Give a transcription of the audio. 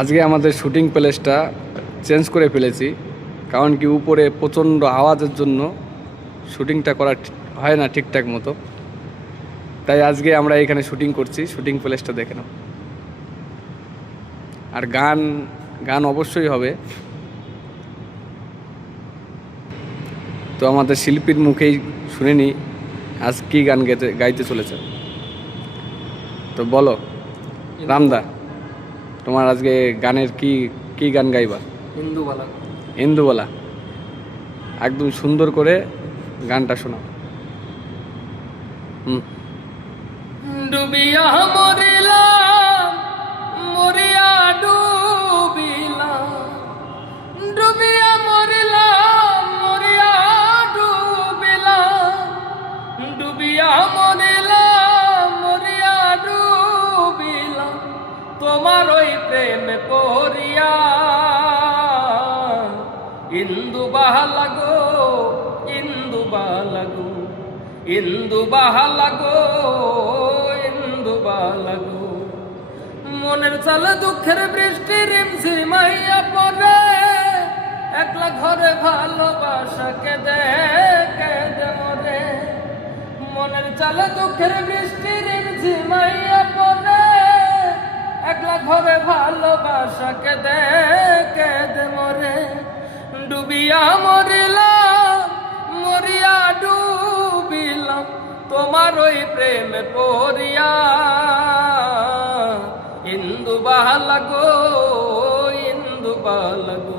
আজকে আমাদের শুটিং প্লেসটা চেঞ্জ করে ফেলেছি, কারণ কি উপরে প্রচণ্ড আওয়াজের জন্য শুটিংটা করা হয় না ঠিকঠাক মতো। তাই আজকে আমরা এখানে শুটিং করছি। শুটিং প্লেসটা দেখে নাও। আর গান গান অবশ্যই হবে। তো আমাদের শিল্পীর মুখেই শুনে নিই আজ কী গান গাইতে চলেছে। তো বলো রামদা, তোমার আজকে গানের কি গান গাইবা? ইন্দুবালা। ইন্দুবালা, একদম সুন্দর করে গানটা শোনাও। ডুবিয়া মরিলাম, মরিয়া ডুবিলাম, ডুবিয়া মরিলাম, মরিয়া ডুবিলাম, ডুবিয়া মরিলাম, মরিয়া ডুবিলাম, তোমার ওই প্রেমে পড়িয়া। ইন্দুবালা গো, ইন্দুবালা গো, ইন্দুবালা গো, ইন্দুবালা গো, মনের চালে দুঃখের বৃষ্টি রিমঝিমাইয়া পড়ে, একলা ঘরে ভালোবাসা কেঁদে কেঁদে মরে। মনের চালে দুঃখের বৃষ্টি রিমঝিমাইয়া পড়ে, একলা ঘরে ভালোবাসা কেঁদে কেঁদে মরে। ডুবিয়া মরিলাম, মরিয়া ডুবিলাম, তোমার ওই প্রেমে পড়িয়া। ইন্দুবালা গো, ইন্দুবালা গো,